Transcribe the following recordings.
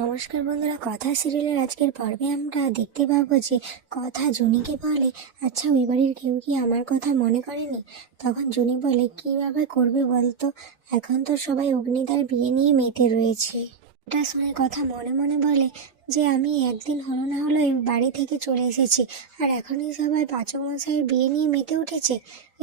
নমস্কার বন্ধুরা, কথা সিরিয়ালের আজকের পর্বে আমরা দেখতে পাবো যে কথা জুনিকে বলে, আচ্ছা ওই বাড়ির কেউ কি আমার কথা মনে করেনি? তখন জুনি বলে, কিভাবে করবে বলতো, এখন তো সবাই অগ্নিদার বিয়ে নিয়ে মেতে রয়েছে। এটা শুনে কথা মনে মনে বলে যে আমি একদিন হলো না হলো এই বাড়ি থেকে চলে এসেছি, আর এখনই সবাই পাচক মশাইয়ের বিয়ে নিয়ে মেতে উঠেছে।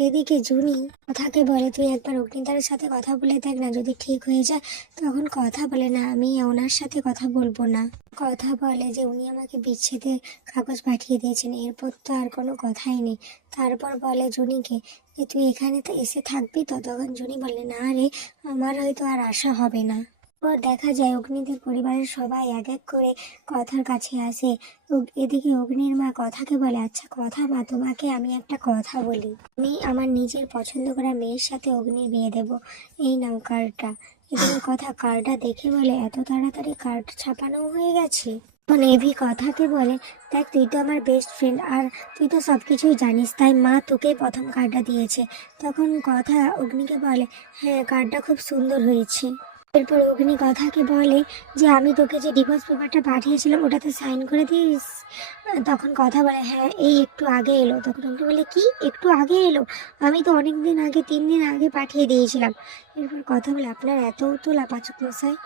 এদিকে জুনি কথাকে বলে, তুই একবার অগ্নিদারের সাথে কথা বলে দেখ না, যদি ঠিক হয়ে যায়। তখন কথা বলে, না আমি ওনার সাথে কথা বলবো না। কথা বলে যে উনি আমাকে বিচ্ছেদের কাগজ পাঠিয়ে দিয়েছেন, এরপর তো আর কোনো কথাই নেই। তারপর বলে জুনিকে যে তুই এখানে তো এসে থাকবি তো? তখন জুনি বলে, না রে, আমার হয়তো আর আশা হবে না। পর দেখা যায় অগ্নিদের পরিবারের সবাই এক এক করে কথার কাছে আসে। এদিকে অগ্নির মা কথাকে বলে, আচ্ছা কথা মা, তোমাকে আমি একটা কথা বলি, আমি আমার নিজের পছন্দ করা মেয়ের সাথে অগ্নির বিয়ে দেব, এই নাও কার্ডটা। এদিকে কথা কার্ডটা দেখে বলে, এত তাড়াতাড়ি কার্ড ছাপানো হয়ে গেছে? তখন এভি কথাকে বলে, দেখ তুই তো আমার বেস্ট ফ্রেন্ড, আর তুই তো সব কিছুই জানিস, তাই মা তোকেই প্রথম কার্ডটা দিয়েছে। তখন কথা অগ্নিকে বলে, হ্যাঁ কার্ডটা খুব সুন্দর হয়েছে। এরপর অগ্নি কথাকে বলে যে আমি তোকে যে ডিভোর্স পেপারটা পাঠিয়েছিলাম ওটাতে সাইন করে দিস। তখন কথা বলে, হ্যাঁ এই একটু আগে এলো। তখন অগ্নি বলে, কি একটু আগে এলো? আমি তো অনেক দিন আগে, 3 দিন আগে পাঠিয়ে দিয়েছিলাম। এরপর কথা বলে, আপনার এত তোলা পাচক মশাই?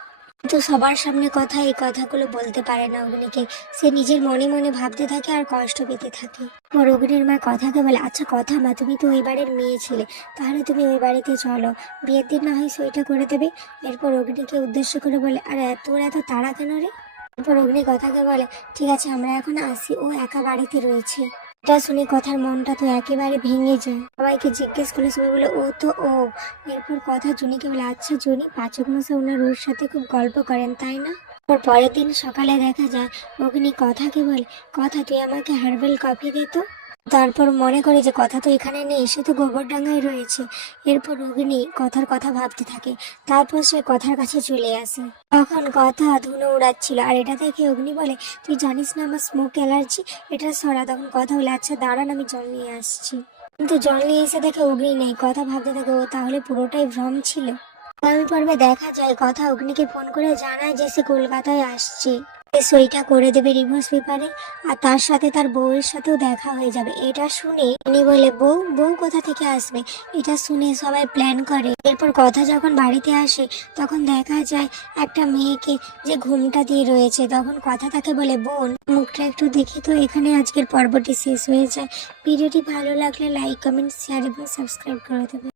কিন্তু সবার সামনে কথা এই কথাগুলো বলতে পারে না অগ্নিকে, সে নিজের মনে মনে ভাবতে থাকে আর কষ্ট পেতে থাকে। ওর অগ্নির মা কথাকে বলে, আচ্ছা কথা মা, তুমি তো ওই বাড়ির মেয়ে ছিলে, তাহলে তুমি ওই বাড়িতে চলো, বিয়ের দিন না হয় সইটা করে দেবে। এরপর অগ্নিকে উদ্দেশ্য করে বলে, আর এত তাড়া কেন রে? এরপর অগ্নি কথাকে বলে, ঠিক আছে আমরা এখন আসি, ও একা বাড়িতে রয়েছে। এটা শুনে কথার মনটা তো একেবারে ভেঙে যায়। সবাইকে জিজ্ঞেস করলে সবাই বলে, ও তো ও। এরপর কথা জুনিকে বলে, আচ্ছা জুনি, পাচক মশাই ওনার ওর সাথে খুব গল্প করেন তাই না? ওর পরের দিন সকালে দেখা যায় অগ্নি কথাকে বলে, কথা তুই আমাকে হার্বাল কফি দে তো। তারপর মনে করে যে কথা তো এখানে নেই, সে তো গোবরডাঙ্গায় রয়েছে। এরপর অগ্নি কথার কথা ভাবতে থাকে। তারপর সে কথার কাছে চলে আসে। তখন কথা ধুনো উড়াচ্ছিল, আর এটা দেখে অগ্নি বলে, তুই জানিস না আমার স্মোক অ্যালার্জি, এটা সরা। তখন কথা বলে, আচ্ছা দাঁড়ান আমি জল নিয়ে আসছি। কিন্তু জল নিয়ে এসে দেখে অগ্নি নেই। কথা ভাবতে থাকে, ও তাহলে পুরোটাই ভ্রম ছিল। আগামী পর্বে দেখা যায় কথা অগ্নিকে ফোন করে জানায় যে সে কলকাতায় আসছে, সে সইটা করে দেবে ডিভোর্স পেপারে, আর তার সাথে তার বউয়ের সাথেও দেখা হয়ে যাবে। এটা শুনে উনি বলে, বউ বউ কোথা থেকে আসবে? এটা শুনে সবাই প্ল্যান করে। এরপর কথা যখন বাড়িতে আসে তখন দেখা যায় একটা মেয়েকে যে ঘুমটা দিয়ে রয়েছে। তখন কথা তাকে বলে, বোন মুখটা একটু দেখি তো। এখানে আজকের পর্বটি শেষ হয়ে যায়। ভিডিওটি ভালো লাগলে লাইক, কমেন্ট, শেয়ার এবং সাবস্ক্রাইব করে দেবে।